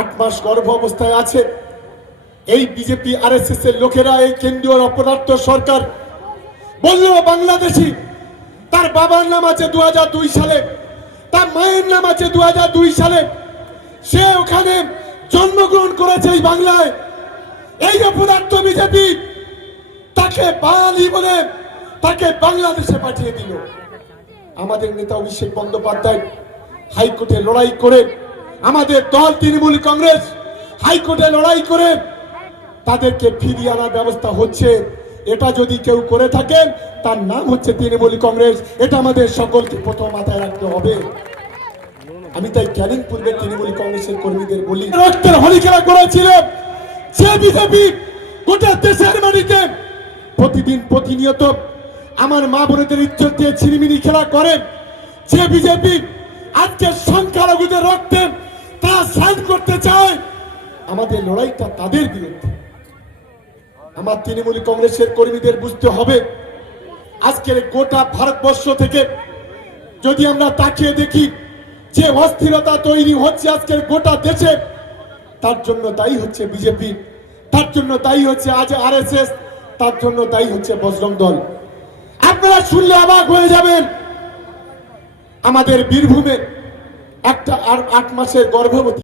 আট মাস গর্ভ অবস্থায় আছে। এই বিজেপি আর এর লোকেরা, এই কেন্দ্রীয় অপরাধ সরকার বলল, বাংলাদেশি, তার বাবার নাম আছে দু সালে, তার মায়ের নাম আছে দু সালে। সে ওখানে জন্মগ্রহণ করেছে এই বাংলায়। এই অপদার্থ বিজেপি, তাকে বাঙালি বলে তাকে বাংলাদেশে পাঠিয়ে দিল। আমাদের নেতা অভিষেক বন্দ্যোপাধ্যায় হাইকোর্টে লড়াই করে আমাদের দল, তৃণমূল কংগ্রেস, হাইকোর্টে লড়াই করে তাদেরকে ফিরিয়ে আনার ব্যবস্থা হচ্ছে। এটা যদি কেউ করে থাকেন, তার নাম হচ্ছে তৃণমূল কংগ্রেস। এটা আমাদের সকলকে প্রথম মাথায় রাখতে হবে। আমি তাই ক্যানিং পূর্বে তৃণমূল কংগ্রেসের কর্মীদের বলি, রক্তের হোলি খেলা করেছিল সে বিজেপি গোটা দেশের মাটিতে। প্রতিদিন প্রতিনিয়ত আমার মা বোনদের ইজ্জত দিয়ে ছিনিমিনি খেলা করেন যে বিজেপি আজকে সংখ্যালঘুদের রক্তে সাইন করতে চায় আমাদের লড়াইটা তাদের বিরুদ্ধে। আমার তৃণমূল কংগ্রেসের কর্মীদের বুঝতে হবে, আজকের গোটা ভারতবর্ষ থেকে যদি আমরা তাকিয়ে দেখি যে অস্থিরতা তৈরি হচ্ছে আজকের গোটা দেশে, তার জন্য দায়ী হচ্ছে বিজেপি, তার জন্য দায়ী হচ্ছে আজ আর তার জন্য দায়ী হচ্ছে বজরং দল। আপনারা শুনলে অবাক হয়ে যাবেন, আমাদের বীরভূমে একটা আর আট মাসের গর্ভবতী